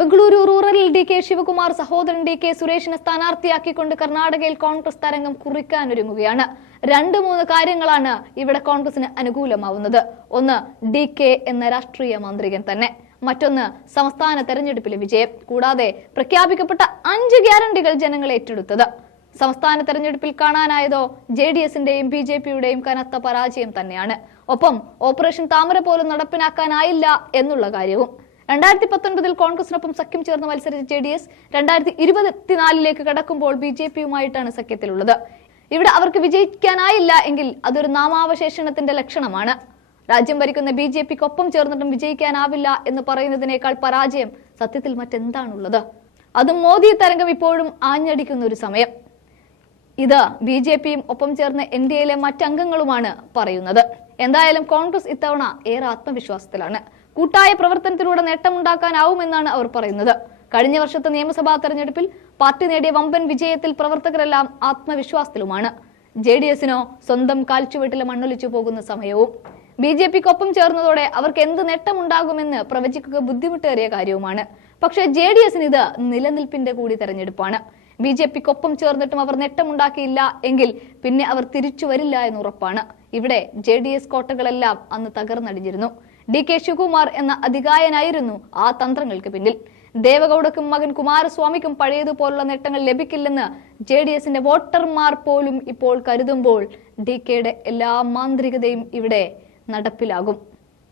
Bengaluru റൂറലിൽ DK Shivakumar സഹോദരൻ DK സുരേഷിനെ സ്ഥാനാർത്ഥിയാക്കിക്കൊണ്ട് കർണാടകയിൽ കോൺഗ്രസ് തരംഗം കുറിക്കാനൊരുങ്ങുകയാണ്. 2-3 കാര്യങ്ങളാണ് ഇവിടെ കോൺഗ്രസിന് അനുകൂലമാവുന്നത്. ഒന്ന്, DK എന്ന രാഷ്ട്രീയ മാന്ത്രികൻ തന്നെ. മറ്റൊന്ന്, സംസ്ഥാന തെരഞ്ഞെടുപ്പിലെ വിജയം. കൂടാതെ പ്രഖ്യാപിക്കപ്പെട്ട 5 ഗ്യാരണ്ടികൾ ജനങ്ങൾ ഏറ്റെടുത്തത്. സംസ്ഥാന തെരഞ്ഞെടുപ്പിൽ കാണാനായതോ JDSന്റെയും BJPയുടെയും കനത്ത പരാജയം തന്നെയാണ്. ഒപ്പം ഓപ്പറേഷൻ താമര പോലും നടപ്പിലാക്കാനായില്ല എന്നുള്ള കാര്യവും. 2019 കോൺഗ്രസിനൊപ്പം സഖ്യം ചേർന്ന് മത്സരിച്ച JDS 2024 കടക്കുമ്പോൾ BJPയുമായിട്ടാണ് സഖ്യത്തിലുള്ളത്. ഇവിടെ അവർക്ക് വിജയിക്കാനായില്ല എങ്കിൽ അതൊരു നാമാവശേഷണത്തിന്റെ ലക്ഷണമാണ്. രാജ്യം ഭരിക്കുന്ന BJPക്കൊപ്പം ചേർന്നിട്ടും വിജയിക്കാനാവില്ല എന്ന് പറയുന്നതിനേക്കാൾ പരാജയം സത്യത്തിൽ മറ്റെന്താണുള്ളത്? അതും മോദി തരംഗം ഇപ്പോഴും ആഞ്ഞടിക്കുന്ന ഒരു സമയം. ഇത് BJPയും ഒപ്പം ചേർന്ന് NDAയിലെ മറ്റംഗങ്ങളുമാണ് പറയുന്നത്. എന്തായാലും കോൺഗ്രസ് ഇത്തവണ ഏറെ ആത്മവിശ്വാസത്തിലാണ്. കൂട്ടായ പ്രവർത്തനത്തിലൂടെ നേട്ടമുണ്ടാക്കാനാവുമെന്നാണ് അവർ പറയുന്നത്. കഴിഞ്ഞ വർഷത്തെ നിയമസഭാ തെരഞ്ഞെടുപ്പിൽ പാർട്ടി നേടിയ വമ്പൻ വിജയത്തിൽ പ്രവർത്തകരെല്ലാം ആത്മവിശ്വാസത്തിലുമാണ്. JDSനോ സ്വന്തം കാൽച്ചുവെട്ടിലെ മണ്ണൊലിച്ചു പോകുന്ന സമയവും. BJPക്കൊപ്പം ചേർന്നതോടെ അവർക്ക് എന്ത് നേട്ടമുണ്ടാകുമെന്ന് പ്രവചിക്കുക ബുദ്ധിമുട്ടേറിയ കാര്യവുമാണ്. പക്ഷേ JDSന് ഇത് നിലനിൽപ്പിന്റെ കൂടി തെരഞ്ഞെടുപ്പാണ്. BJPക്കൊപ്പം ചേർന്നിട്ടും അവർ നേട്ടമുണ്ടാക്കിയില്ല എങ്കിൽ പിന്നെ അവർ തിരിച്ചു വരില്ല എന്ന് ഉറപ്പാണ്. ഇവിടെ JDS കോട്ടകളെല്ലാം അന്ന് തകർന്നടിഞ്ഞിരുന്നു. DK ശിവകുമാർ എന്ന അധികായനായിരുന്നു ആ തന്ത്രങ്ങൾക്ക് പിന്നിൽ. ദേവഗൌഡക്കും മകൻ കുമാരസ്വാമിക്കും പഴയതുപോലുള്ള നേട്ടങ്ങൾ ലഭിക്കില്ലെന്ന് JDSന്റെ വോട്ടർമാർ പോലും ഇപ്പോൾ കരുതുമ്പോൾ DKയുടെ എല്ലാ മാന്ത്രികതയും ഇവിടെ നടപ്പിലാകും.